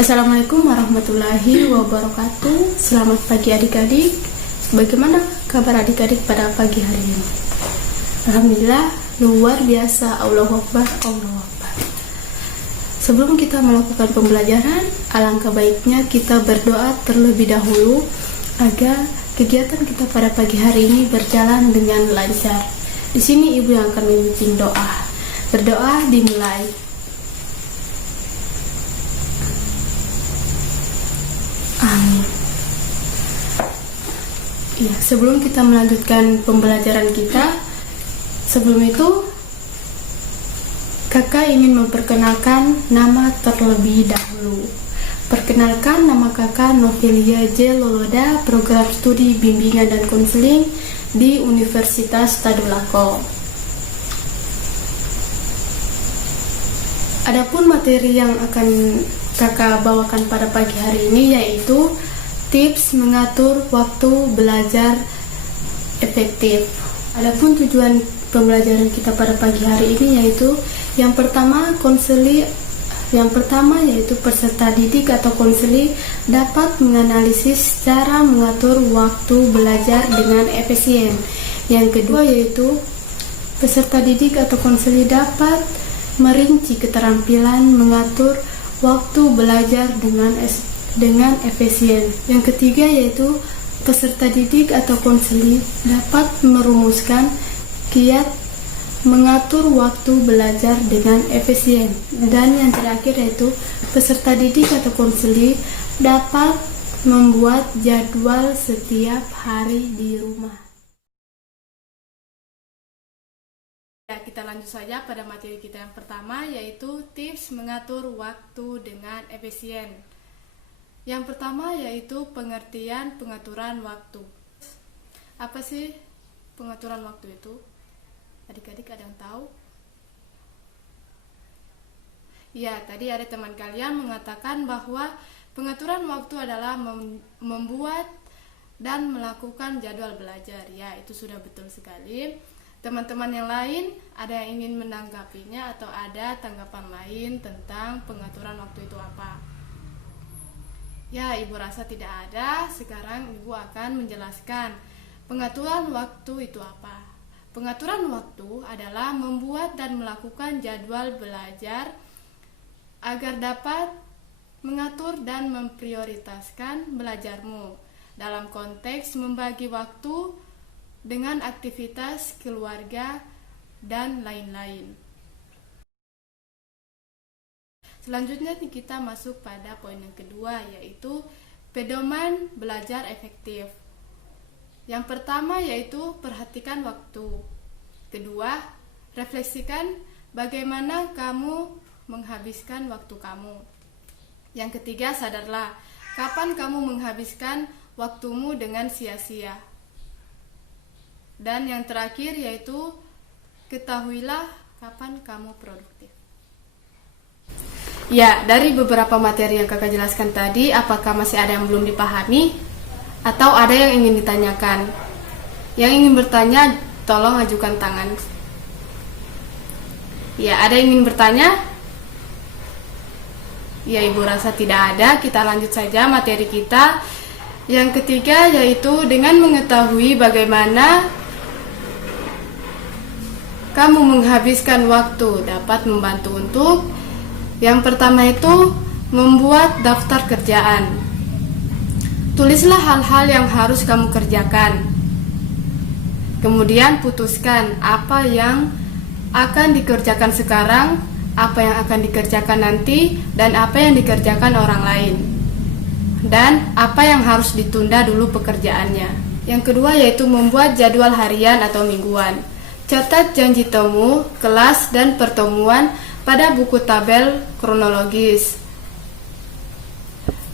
Assalamualaikum warahmatullahi wabarakatuh. Selamat pagi adik-adik. Bagaimana kabar adik-adik pada pagi hari ini? Alhamdulillah, luar biasa. Allahu Akbar, Allahu Akbar. Sebelum kita melakukan pembelajaran, alangkah baiknya kita berdoa terlebih dahulu agar kegiatan kita pada pagi hari ini berjalan dengan lancar. Di sini ibu yang akan memimpin doa. Berdoa dimulai. Amin. Ya, sebelum kita melanjutkan pembelajaran kita, sebelum itu kakak ingin memperkenalkan nama terlebih dahulu. Perkenalkan, nama kakak Novelia J. Loloda, program studi bimbingan dan konseling di Universitas Tadulako. Adapun materi yang akan kakak bawakan pada pagi hari ini yaitu tips mengatur waktu belajar efektif. Adapun tujuan pembelajaran kita pada pagi hari ini yaitu yang pertama yaitu peserta didik atau konseli dapat menganalisis cara mengatur waktu belajar dengan efisien. Yang kedua yaitu peserta didik atau konseli dapat merinci keterampilan mengatur waktu belajar dengan efisien. Yang ketiga yaitu peserta didik atau konseli dapat merumuskan kiat mengatur waktu belajar dengan efisien. Dan yang terakhir yaitu peserta didik atau konseli dapat membuat jadwal setiap hari di rumah. Ya, kita lanjut saja pada materi kita yang pertama yaitu tips mengatur waktu dengan efisien. Yang pertama yaitu pengertian pengaturan waktu. Apa sih pengaturan waktu itu? Adik-adik ada yang tahu? Ya, tadi ada teman kalian mengatakan bahwa pengaturan waktu adalah membuat dan melakukan jadwal belajar. Ya, itu sudah betul sekali. Teman-teman yang lain ada yang ingin menanggapinya atau ada tanggapan lain tentang pengaturan waktu itu apa? Ya, ibu rasa tidak ada. Sekarang ibu akan menjelaskan pengaturan waktu itu apa. Pengaturan waktu adalah membuat dan melakukan jadwal belajar agar dapat mengatur dan memprioritaskan belajarmu dalam konteks membagi waktu dengan aktivitas keluarga dan lain-lain. Selanjutnya kita masuk pada poin yang kedua yaitu pedoman belajar efektif. Yang pertama yaitu perhatikan waktu. Kedua, refleksikan bagaimana kamu menghabiskan waktu kamu. Yang ketiga, sadarlah kapan kamu menghabiskan waktumu dengan sia-sia. Dan yang terakhir yaitu ketahuilah kapan kamu produktif. Ya, dari beberapa materi yang kakak jelaskan tadi, apakah masih ada yang belum dipahami? Atau ada yang ingin ditanyakan? Yang ingin bertanya, tolong ajukan tangan. Ya, ada yang ingin bertanya? Ya, ibu rasa tidak ada. Kita lanjut saja materi kita. Yang ketiga yaitu dengan mengetahui bagaimana kamu menghabiskan waktu dapat membantu untuk yang pertama itu membuat daftar kerjaan. Tulislah hal-hal yang harus kamu kerjakan. Kemudian putuskan apa yang akan dikerjakan sekarang, apa yang akan dikerjakan nanti, dan apa yang dikerjakan orang lain. Dan apa yang harus ditunda dulu pekerjaannya. Yang kedua yaitu membuat jadwal harian atau mingguan. Catat janji temu, kelas, dan pertemuan pada buku tabel kronologis.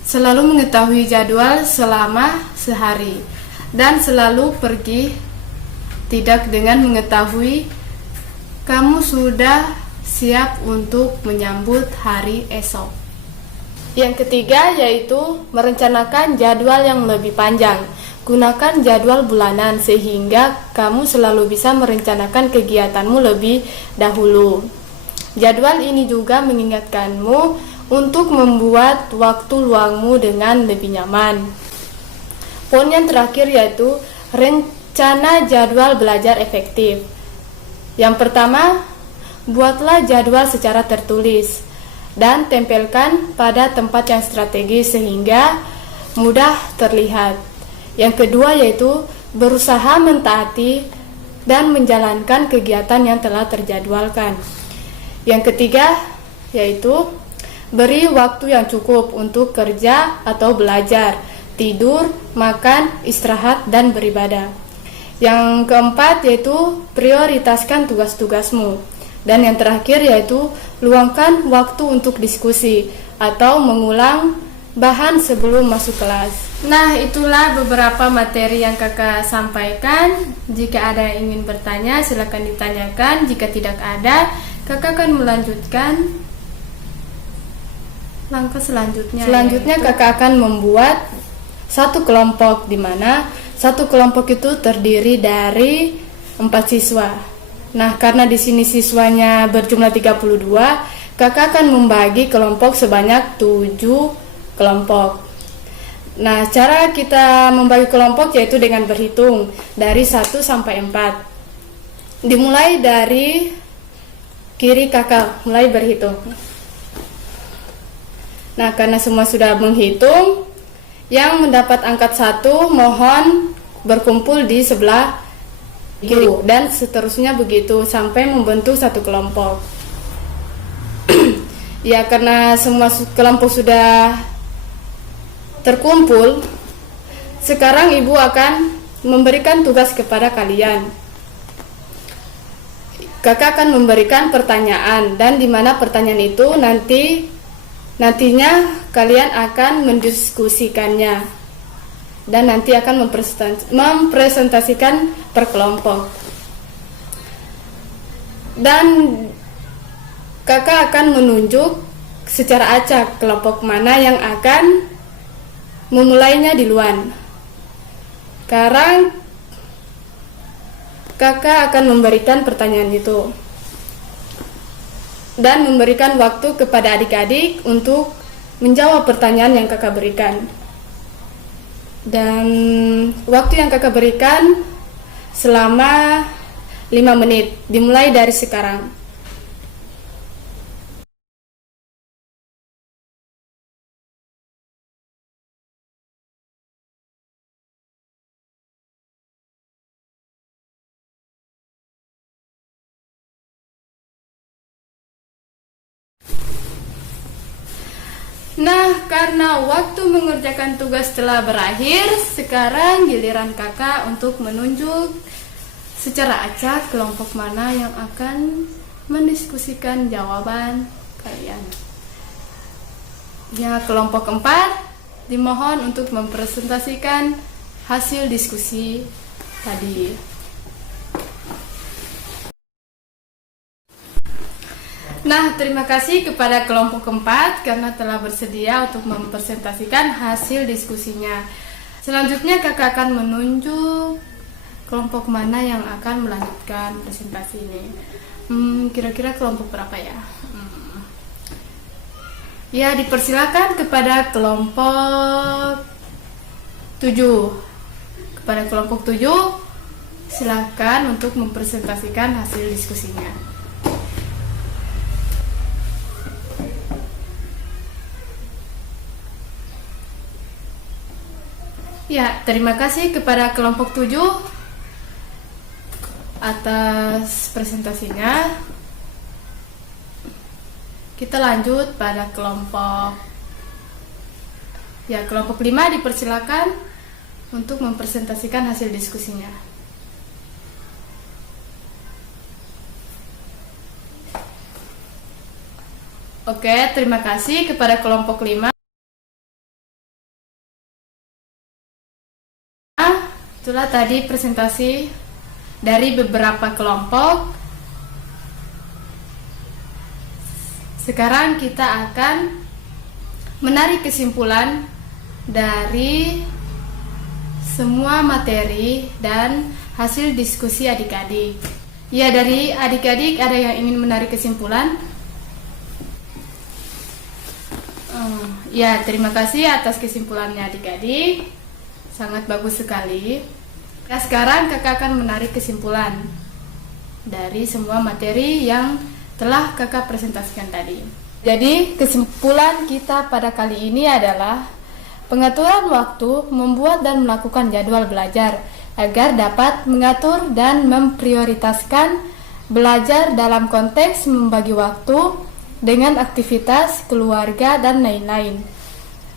Selalu mengetahui jadwal selama sehari. Dan selalu pergi tidak dengan mengetahui kamu sudah siap untuk menyambut hari esok. Yang ketiga yaitu merencanakan jadwal yang lebih panjang. Gunakan jadwal bulanan sehingga kamu selalu bisa merencanakan kegiatanmu lebih dahulu. Jadwal ini juga mengingatkanmu untuk membuat waktu luangmu dengan lebih nyaman. Poin yang terakhir yaitu rencana jadwal belajar efektif. Yang pertama, buatlah jadwal secara tertulis dan tempelkan pada tempat yang strategis sehingga mudah terlihat. Yang kedua yaitu berusaha mentaati dan menjalankan kegiatan yang telah terjadwalkan. Yang ketiga yaitu beri waktu yang cukup untuk kerja atau belajar, tidur, makan, istirahat, dan beribadah. Yang keempat yaitu prioritaskan tugas-tugasmu. Dan yang terakhir yaitu luangkan waktu untuk diskusi atau mengulang bahan sebelum masuk kelas. Nah, itulah beberapa materi yang kakak sampaikan. Jika ada yang ingin bertanya, silakan ditanyakan. Jika tidak ada, kakak akan melanjutkan langkah selanjutnya. Selanjutnya kakak akan membuat satu kelompok, di mana satu kelompok itu terdiri dari 4 siswa. Nah, karena di sini siswanya berjumlah 32, kakak akan membagi kelompok sebanyak 7 kelompok. Nah, cara kita membagi kelompok yaitu dengan berhitung dari 1 sampai 4. Dimulai dari kiri kakak, mulai berhitung. Nah, karena semua sudah menghitung, yang mendapat angkat 1 mohon berkumpul di sebelah kiri dan seterusnya begitu sampai membentuk satu kelompok. Ya, karena semua kelompok sudah terkumpul, sekarang ibu akan memberikan tugas kepada kalian. Kakak akan memberikan pertanyaan, dan di mana pertanyaan itu nantinya kalian akan mendiskusikannya dan nanti akan mempresentasikan per kelompok. Dan kakak akan menunjuk secara acak kelompok mana yang akan memulainya duluan. Sekarang kakak akan memberikan pertanyaan itu dan memberikan waktu kepada adik-adik untuk menjawab pertanyaan yang kakak berikan. Dan waktu yang kakak berikan selama 5 menit, dimulai dari sekarang. Nah, karena waktu mengerjakan tugas telah berakhir, sekarang giliran kakak untuk menunjuk secara acak kelompok mana yang akan mendiskusikan jawaban kalian. Ya, kelompok 4 dimohon untuk mempresentasikan hasil diskusi tadi. Nah, terima kasih kepada kelompok 4 karena telah bersedia untuk mempresentasikan hasil diskusinya. Selanjutnya kakak akan menunjuk kelompok mana yang akan melanjutkan presentasi ini. Kira-kira kelompok berapa ya? Ya, dipersilakan kepada kelompok 7. Kepada kelompok 7, silakan untuk mempresentasikan hasil diskusinya. Ya, terima kasih kepada kelompok 7 atas presentasinya. Kita lanjut pada kelompok 5 dipersilakan untuk mempresentasikan hasil diskusinya. Oke, terima kasih kepada kelompok 5. Itulah tadi presentasi dari beberapa kelompok. Sekarang kita akan menarik kesimpulan dari semua materi dan hasil diskusi adik-adik. Ya, dari adik-adik ada yang ingin menarik kesimpulan? Ya, terima kasih atas kesimpulannya adik-adik. Sangat bagus sekali. Nah, sekarang kakak akan menarik kesimpulan dari semua materi yang telah kakak presentasikan tadi. Jadi, kesimpulan kita pada kali ini adalah pengaturan waktu membuat dan melakukan jadwal belajar agar dapat mengatur dan memprioritaskan belajar dalam konteks membagi waktu dengan aktivitas keluarga dan lain-lain.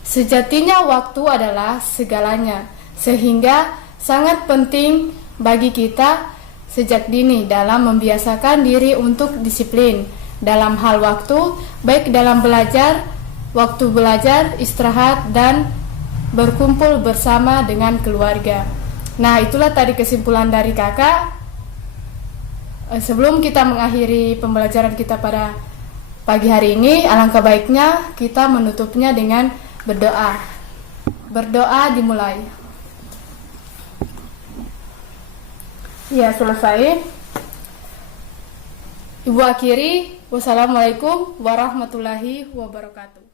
Sejatinya waktu adalah segalanya, sehingga sangat penting bagi kita sejak dini dalam membiasakan diri untuk disiplin dalam hal waktu, baik dalam belajar, waktu belajar, istirahat, dan berkumpul bersama dengan keluarga. Nah, itulah tadi kesimpulan dari kakak. Sebelum kita mengakhiri pembelajaran kita pada pagi hari ini, alangkah baiknya kita menutupnya dengan berdoa. Berdoa dimulai. Ya, selesai. Ibu akhiri, wassalamualaikum warahmatullahi wabarakatuh.